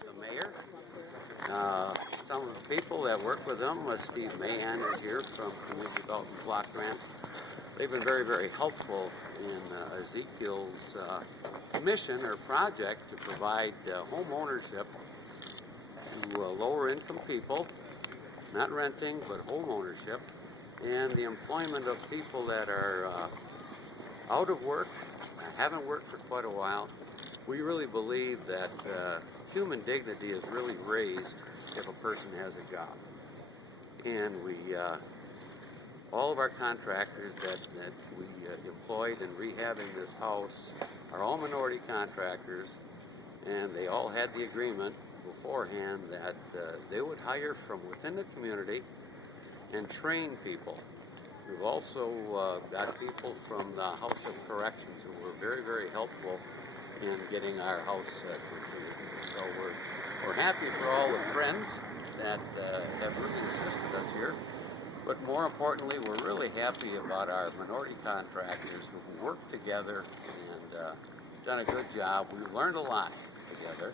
the mayor. Some of the people that work with him, Steve Mahan is here from Community Development Block Grants. They've been very, very helpful in Ezekiel's mission or project to provide home ownership to lower income people, not renting, but home ownership, and the employment of people that are out of work, haven't worked for quite a while. We really believe that human dignity is really raised if a person has a job. And we, all of our contractors that we employed in rehabbing this house are all minority contractors, and they all had the agreement beforehand that they would hire from within the community and train people. We've also got people from the House of Corrections who were very, very helpful in getting our house completed. So we're happy for all the friends that have really assisted us here. But more importantly, we're really happy about our minority contractors who worked together and done a good job. We've learned a lot together,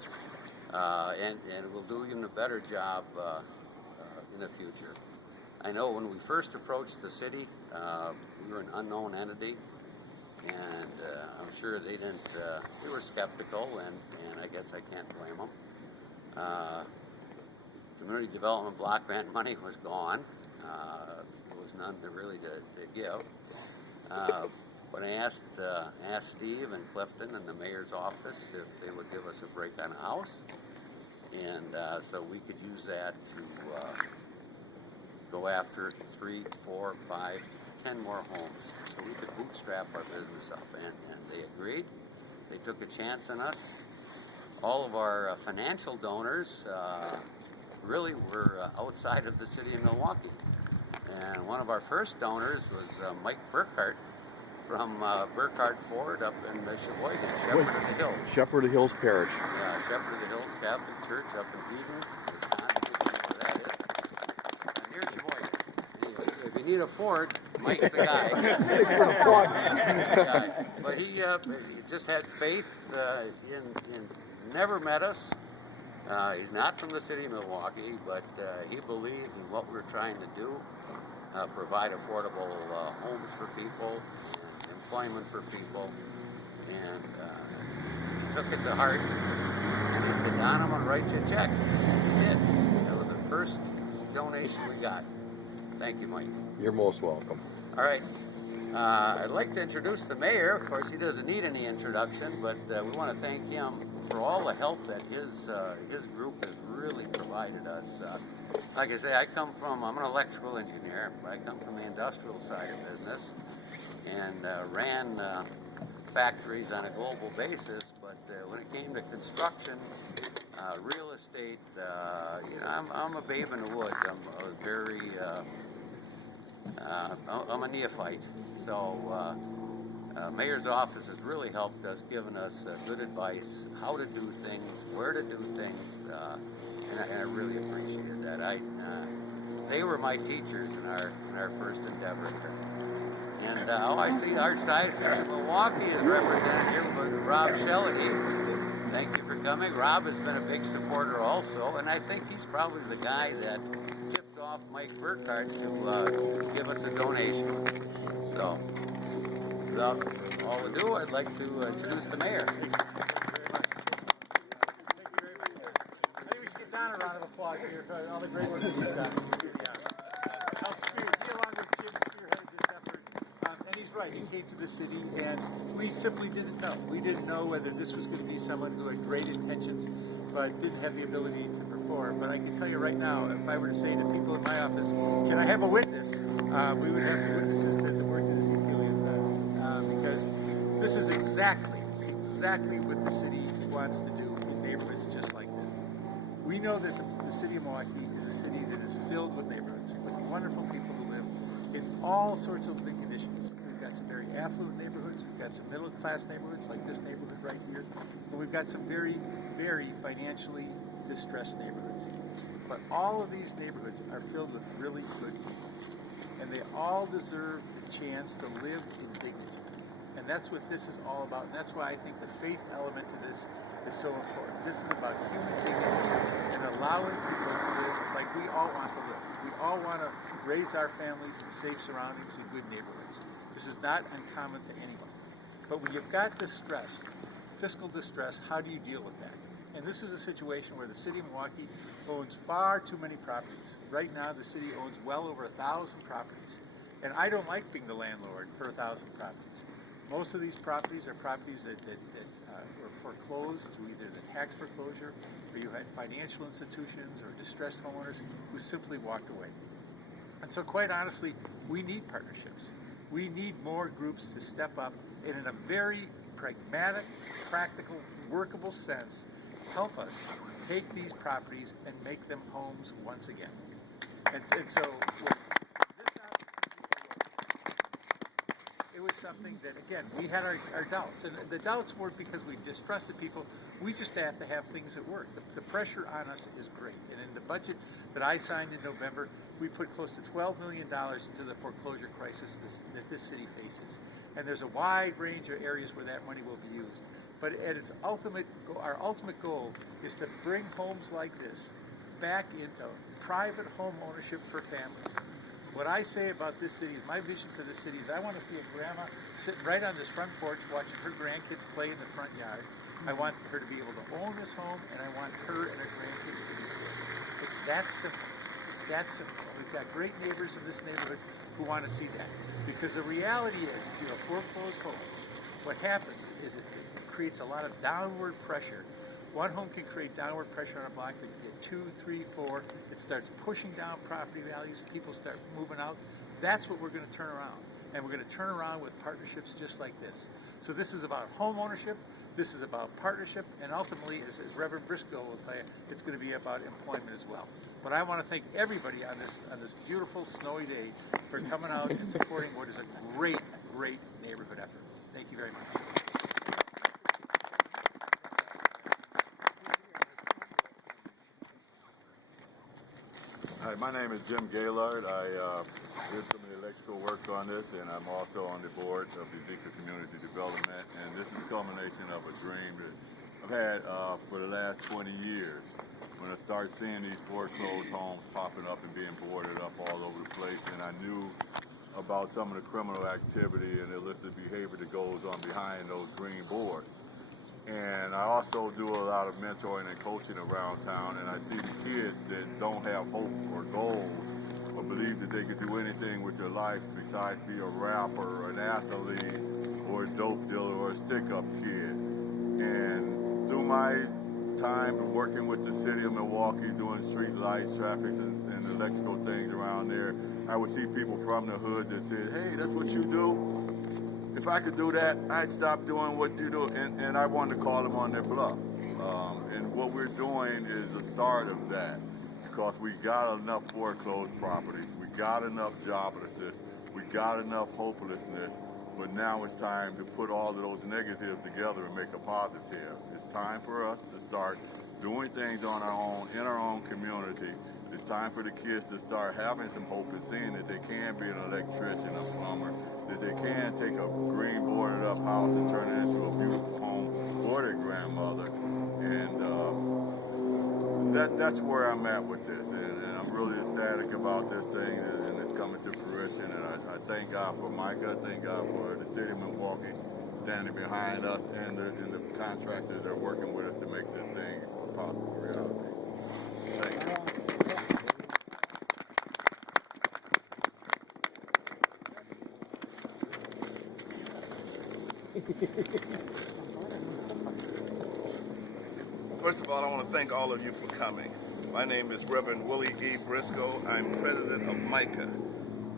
and we'll do even a better job in the future. I know when we first approached the city, we were an unknown entity, and I'm sure they didn't, they were skeptical, and I guess I can't blame them. Community Development Block Grant money was gone. There was none really to give. But I asked Steve and Clifton and the mayor's office if they would give us a break on a house, and so we could use that to go after 3, 4, 5, 10 more homes, so we could bootstrap our business up, and they agreed. They took a chance on us. All of our financial donors really were outside of the city of Milwaukee, and one of our first donors was Mike Burkhart from Burkhart Ford up in Sheboygan, Shepherd of the Hills. Shepherd of the Hills Parish. Yeah, Shepherd of the Hills Catholic Church up in Eden, Wisconsin, where that is. And here's Sheboygan. If you need a Ford, Mike's the guy. But he just had faith in never met us. He's not from the city of Milwaukee, but he believed in what we're trying to do, provide affordable homes for people, and employment for people, and took it to heart. And he said, Don, I'm going to write you a check. He did. That was the first donation we got. Thank you, Mike. You're most welcome. All right. I'd like to introduce the mayor. Of course, he doesn't need any introduction, but we want to thank him for all the help that his group has really provided us. Like I say, I'm an electrical engineer. I come from the industrial side of business and ran factories on a global basis, but when it came to construction, real estate, I'm a babe in the woods. I'm a neophyte. So Mayor's office has really helped us, given us good advice, how to do things, where to do things, and I really appreciated that. They were my teachers in our first endeavor here. And I see Archdiocese of Milwaukee is represented here with Rob Shelley. Thank you for coming. Rob has been a big supporter also, and I think he's probably the guy that tipped off Mike Burkhart to give us a donation. So, without all ado, I'd like to introduce the mayor. Thank you very much. I think we should give Don a round of applause here for all the great work that he's done. He along with Jim spearheaded this effort, and he's right, he came to the city and we simply didn't know. We didn't know whether this was going to be someone who had great intentions but didn't have the ability to perform. But I can tell you right now, if I were to say to people in my office, can I have a witness? We would have two witnesses to the work that Ezekiel has done, because this is exactly what the city wants to do in neighborhoods just like this. We know that the city of Milwaukee is a city that is filled with neighborhoods, with wonderful people who live in all sorts of living conditions. We've got some very affluent neighborhoods, we've got some middle-class neighborhoods like this neighborhood right here, and we've got some very, very financially distressed neighborhoods. But all of these neighborhoods are filled with really good people, and they all deserve the chance to live in dignity. And that's what this is all about, and that's why I think the faith element to this is so important. This is about human dignity and allowing people to live like we all want to live. We all want to raise our families in safe surroundings and good neighborhoods. This is not uncommon to anyone. But when you've got distress, fiscal distress, how do you deal with that? And this is a situation where the city of Milwaukee owns far too many properties. Right now, the city owns well over 1,000 properties. And I don't like being the landlord for 1,000 properties. Most of these properties are properties that were foreclosed through either the tax foreclosure, or you had financial institutions or distressed homeowners who simply walked away. And so quite honestly, we need partnerships. We need more groups to step up and in a very pragmatic, practical, workable sense, help us take these properties and make them homes once again. And so when this opportunity arose, it was something that, again, we had our doubts. And the doubts weren't because we distrusted people. We just have to have things that work. The pressure on us is great. And in the budget that I signed in November, we put close to $12 million into the foreclosure crisis that this city faces. And there's a wide range of areas where that money will be used. But at its our ultimate goal is to bring homes like this back into private home ownership for families. What I say about this city is my vision for this city is I want to see a grandma sitting right on this front porch watching her grandkids play in the front yard. I want her to be able to own this home, and I want her and her grandkids to be safe. It's that simple. It's that simple. We've got great neighbors in this neighborhood who want to see that. Because the reality is, if you have foreclosed homes, what happens is it creates a lot of downward pressure. One home can create downward pressure on a block that you get 2, 3, 4. It starts pushing down property values. People start moving out. That's what we're going to turn around. And we're going to turn around with partnerships just like this. So this is about home ownership. This is about partnership. And ultimately, as Reverend Briscoe will tell you, it's going to be about employment as well. But I want to thank everybody on this beautiful snowy day for coming out and supporting what is a great, great neighborhood effort. Thank you very much. Hi, my name is Jim Gaylord. I did some of the electrical work on this, and I'm also on the board of the Ezekiel Community Development. And this is a culmination of a dream that I've had for the last 20 years. When I started seeing these foreclosed homes popping up and being boarded up all over the place, and I knew about some of the criminal activity and illicit behavior that goes on behind those green boards. And I also do a lot of mentoring and coaching around town, and I see the kids that don't have hope or goals or believe that they could do anything with their life besides be a rapper or an athlete or a dope dealer or a stick-up kid. And through my time working with the city of Milwaukee, doing street lights, traffic, and electrical things around there, I would see people from the hood that said, hey, that's what you do? If I could do that, I'd stop doing what you do. And I wanted to call them on their bluff. And what we're doing is the start of that, because we got enough foreclosed properties, we got enough joblessness, we got enough hopelessness, but now it's time to put all of those negatives together and make a positive. It's time for us to start doing things on our own, in our own community. It's time for the kids to start having some hope and seeing that they can be an electrician, a plumber, that they can take a green boarded up house and turn it into a beautiful home for their grandmother. And that's where I'm at with this. And I'm really ecstatic about this thing, and it's coming to fruition. And I thank God for MICAH. I thank God for the city of Milwaukee standing behind us and the contractors that are working with us to make this thing a possible reality. Thank you. First of all, I want to thank all of you for coming. My name is Reverend Willie E. Briscoe. I'm president of MICAH,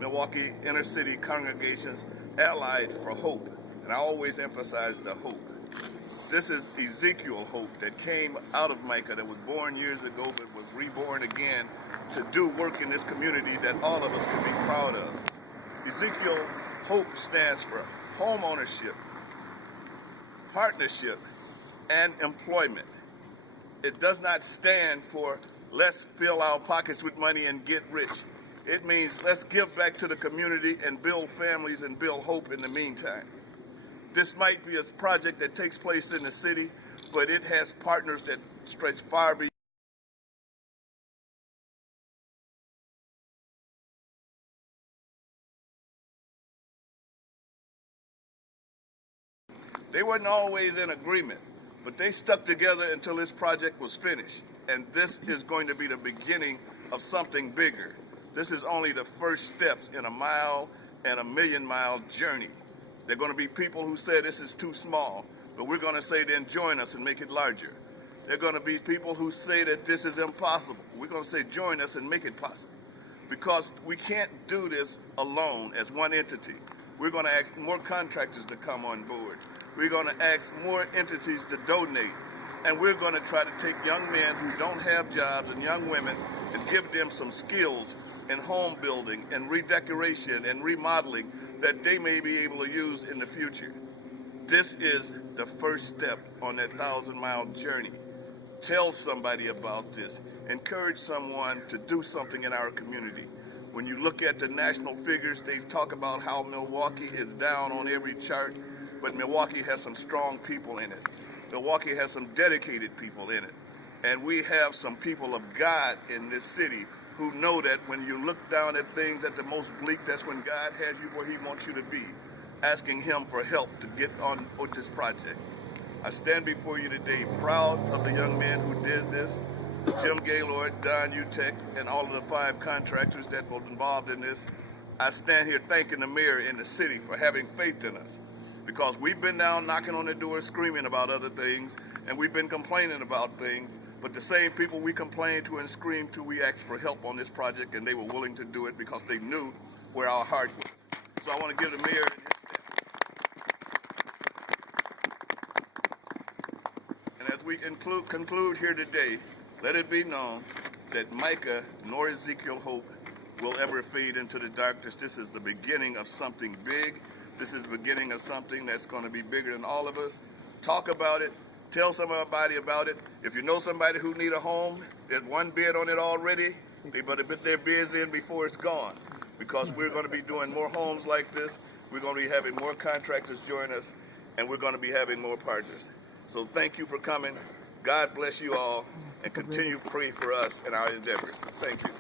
Milwaukee Inner City Congregations Allied for Hope, and I always emphasize the hope. This is Ezekiel Hope that came out of MICAH, that was born years ago but was reborn again to do work in this community that all of us can be proud of. Ezekiel Hope stands for home ownership, partnership, and employment. It does not stand for let's fill our pockets with money and get rich. It means let's give back to the community and build families and build hope in the meantime. This might be a project that takes place in the city, but it has partners that stretch far beyond. They weren't always in agreement, but they stuck together until this project was finished. And this is going to be the beginning of something bigger. This is only the first steps in a mile and a million-mile journey. There are going to be people who say this is too small, but we're going to say then join us and make it larger. There are going to be people who say that this is impossible. We're going to say join us and make it possible. Because we can't do this alone as one entity. We're going to ask more contractors to come on board. We're going to ask more entities to donate. And we're going to try to take young men who don't have jobs and young women and give them some skills in home building and redecoration and remodeling that they may be able to use in the future. This is the first step on that 1,000-mile journey. Tell somebody about this. Encourage someone to do something in our community. When you look at the national figures, they talk about how Milwaukee is down on every chart, but Milwaukee has some strong people in it. Milwaukee has some dedicated people in it. And we have some people of God in this city who know that when you look down at things at the most bleak, that's when God has you where he wants you to be, asking him for help to get on with this project. I stand before you today proud of the young men who did this, Jim Gaylord, Don Utech, and all of the 5 contractors that were involved in this. I stand here thanking the mayor in the city for having faith in us, because we've been down knocking on the door screaming about other things, and we've been complaining about things, but the same people we complained to and screamed to, we asked for help on this project, and they were willing to do it because they knew where our heart was. So I want to give the mayor and his staff. And as we conclude here today, let it be known that MICAH nor Ezekiel Hope will ever fade into the darkness. This is the beginning of something big. This is the beginning of something that's going to be bigger than all of us. Talk about it. Tell somebody about it. If you know somebody who need a home, there's one bid on it already. They better put their bids in before it's gone, because we're going to be doing more homes like this. We're going to be having more contractors join us, and we're going to be having more partners. So thank you for coming. God bless you all, and continue to pray for us in our endeavors. Thank you.